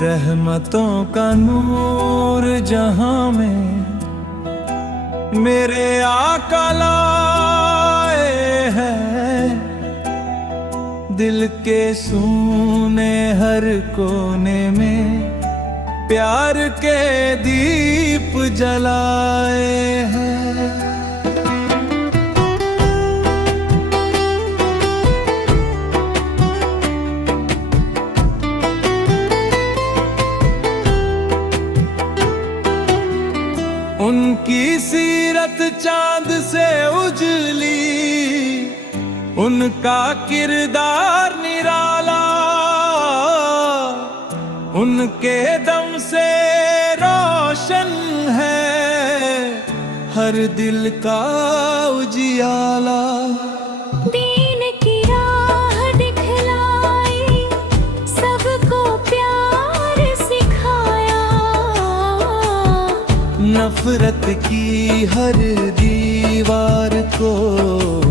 रहमतों का नूर जहां में मेरे आका लाए हैं। दिल के सूने हर कोने में प्यार के दीप जलाए हैं। उनकी सीरत चांद से उजली, उनका किरदार निराला, उनके दम से रोशन है हर दिल का उजियाला। दीन की राह दिखलाई, सबको प्यार सिखाया, नफरत की हर दीवार को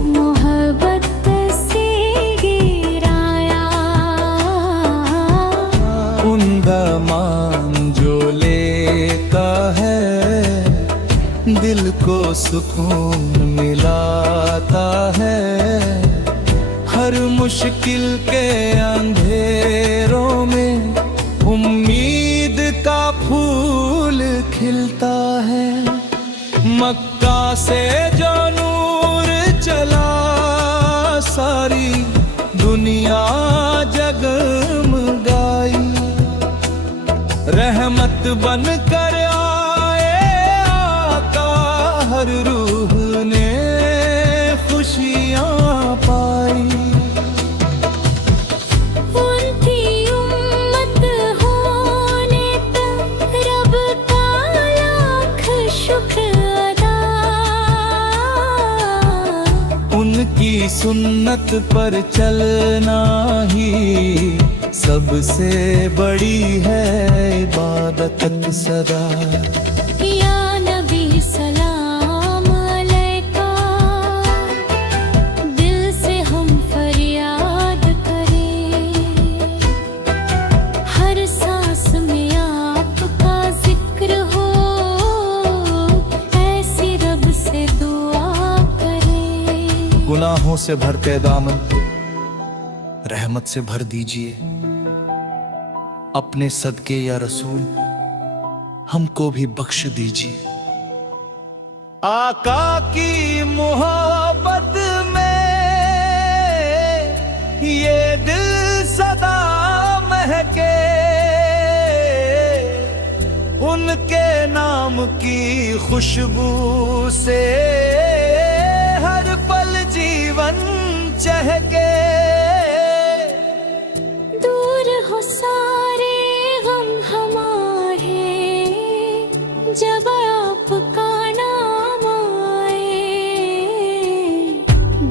मोहब्बत से गिराया। उनका मान जो लेता है दिल को सुकून मिलाता है। हर मुश्किल के अंधेरों में उम्मीद का फूल खिलता है। मक्का से जो नूर चला सारी दुनिया जगमगाई। रहमत बनकर आए आका, हर रूह ने खुशियां पाई। उनकी उम्मत होने तक रब का लाख शुक्र अदा। उनकी सुन्नत पर चलना ही सबसे बड़ी है इबादत सदा। या नबी सलाम अलैका, दिल से हम फरियाद करें। हर सांस में आपका जिक्र हो, ऐसी रब से दुआ करें। गुनाहों से भरते दामन रहमत से भर दीजिए। अपने सदके या रसूल हमको भी बख्श दीजिए। आका की मोहब्बत में ये दिल सदा महके, उनके नाम की खुशबू से हर पल जीवन चहके। दूर हो सारे गम हमारे, जब आपका नाम आए।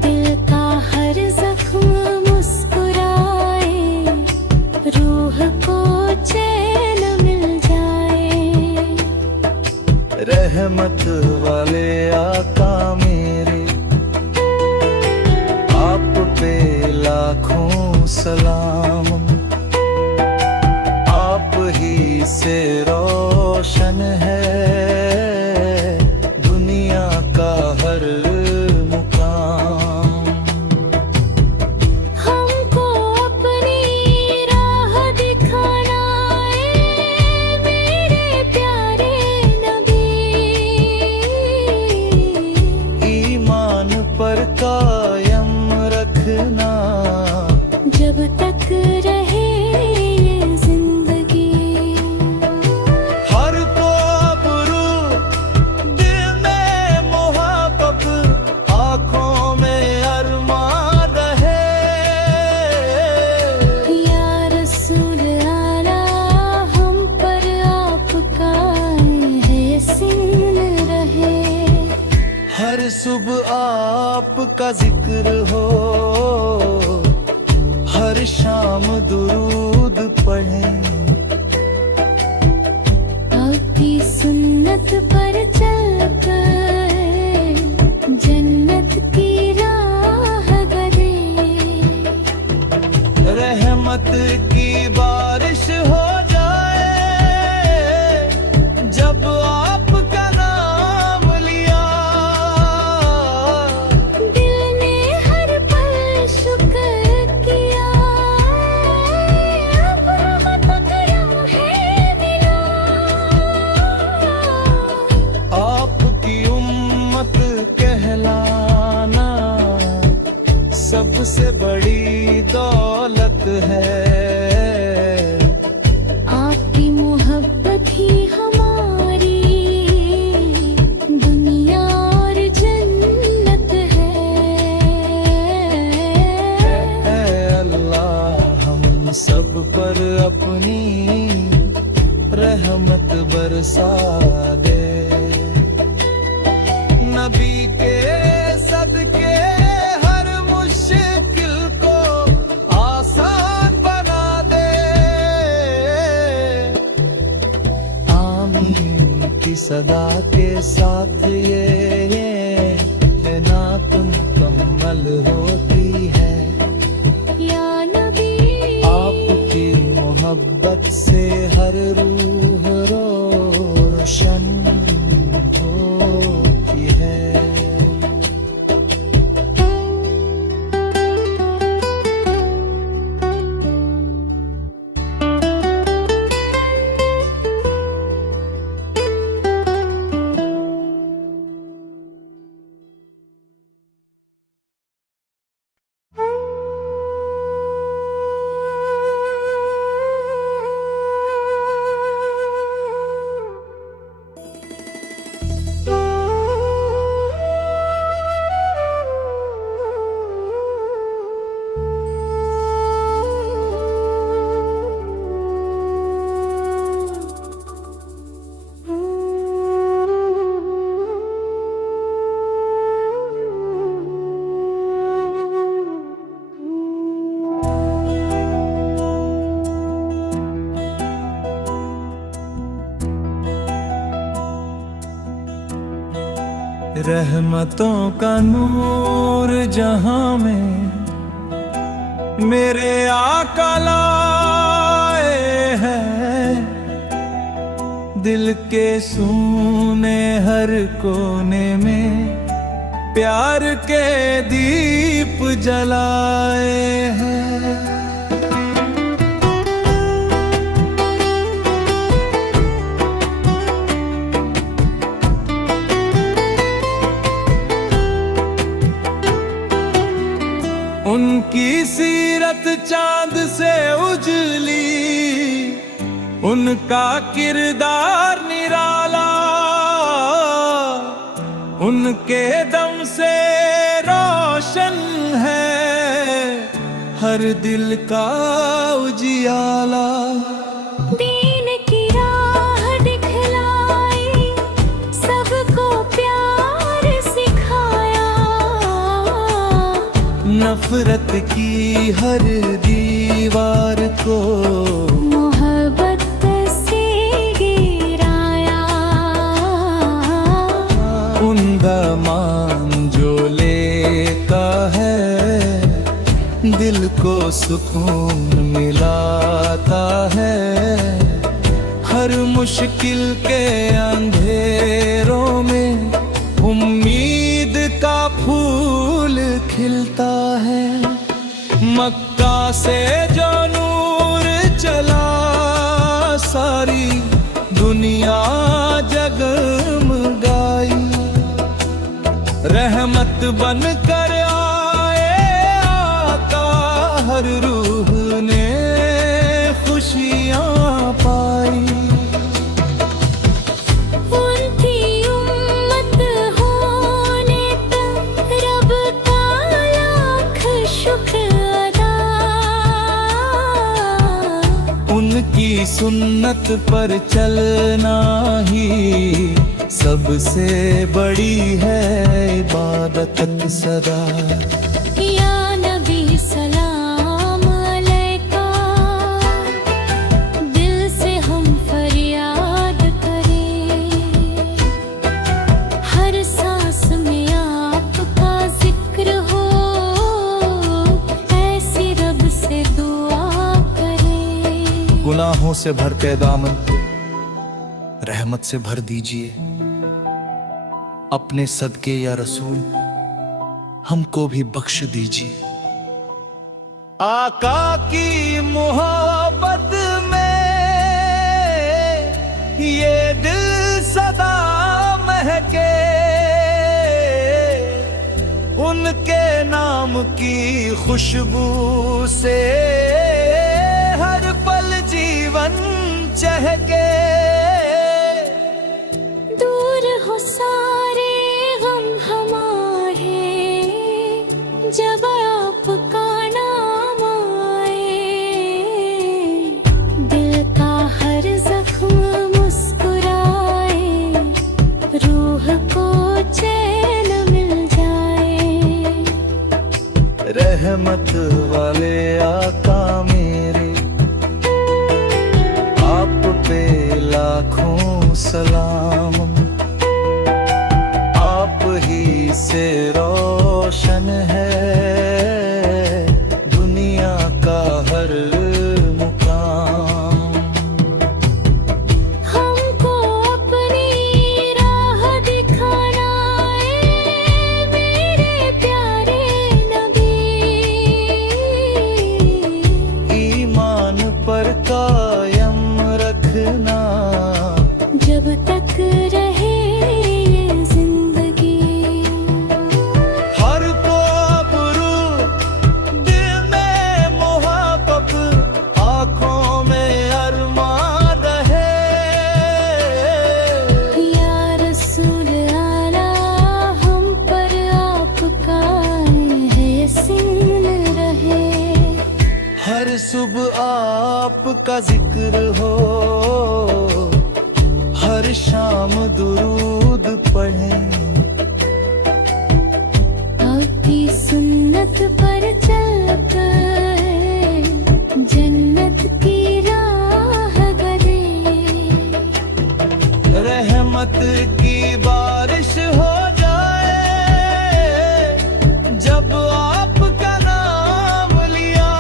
दिल का हर जख्म मुस्कुराए, रूह को चैन मिल जाए। रहमत वाले आका मेरे, आप पे लाखों सलाम। आप ही से रोशन है दुनिया का हर मुकाम। हमको अपनी राह दिखाना है मेरे प्यारे नबी। ईमान पर कायम रखना जब तक रहे ये जिंदगी। हर को अबरू दिल में मोहब्बत, आँखों में अरमान रहे। या रसूल आला, हम पर आपका एहसान रहे। हर सुबह आपका जिक्र हो, हर शाम दुरूद पढ़ें। आपकी सुन्नत पर चलकर जन्नत की राह गए। रहमत की बारिश हो जाए। के साथ ये नात मुकम्मल होती है। या नबी आपकी मोहब्बत से हर रूह रोशन होती है। रहमतों का नूर जहां में मेरे आका लाए हैं। दिल के सूने हर कोने में प्यार के दीप जलाए हैं। उनकी सीरत चांद से उजली, उनका किरदार निराला, उनके दम से रोशन है हर दिल का उजियाला। दीन की राह दिखलाई, सबको प्यार सिखाया, नफरत की हर दीवार को मोहब्बत से गिराया। उनका मान जो लेता है दिल को सुकून मिलाता है। हर मुश्किल के अंधेरों में उम्मीद का फूल खिलता है। मक्का से जो नूर चला सारी दुनिया जगमगाई। रहमत बन कर आए आका, हर रूह ने खुशियाँ पाई। उनकी उम्मत होने तक रब का लाख शुक्र अदा। उनकी सुन्नत पर चलना ही सबसे बड़ी है इबादत सदा। या नबी सलाम अलैका, दिल से हम फरियाद करें। हर सांस में आपका जिक्र हो, ऐसी रब से दुआ करें। गुनाहों से भरते दामन रहमत से भर दीजिए। अपने सदके या रसूल हमको भी बख्श दीजिए। आका की मोहब्बत में ये दिल सदा महके, उनके नाम की खुशबू से हर पल जीवन चहके। दूर हो सारे गम हमारे, जब आपका नाम आए। दिल का हर जख्म मुस्कुराए, रूह को चैन मिल जाए। रहमत वाले आका मेरे, आप पे लाखों सलाम। आपका जिक्र हो, हर शाम दुरूद पढ़ें। आपकी सुन्नत पर चलकर जन्नत की राह गए। रहमत की बारिश हो जाए जब आपका नाम लिया।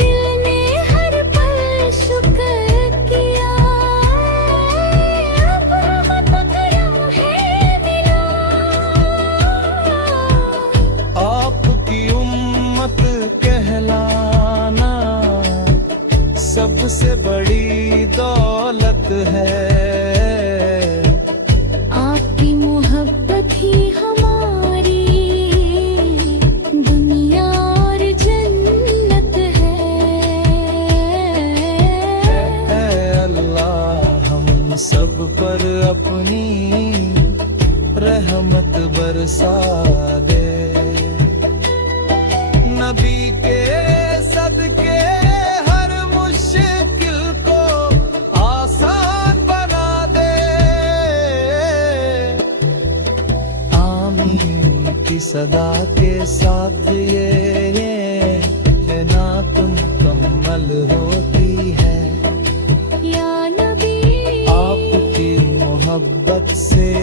दिल ने हर पल शुक्र किया, अब रहमत करम है मिला। आपकी उम्मत कहलाना सबसे बड़ी दौलत है। आपकी मोहब्बत ही हमारी दुनिया और जन्नत है। ऐ अल्लाह हम सब पर अपनी रहमत बरसा दे। नबी के सदके हर मुश्किल को आसान बना दे। आमीन की सदा के साथ ये नात मुकम्मल होती है। या नबी आपकी मोहब्बत से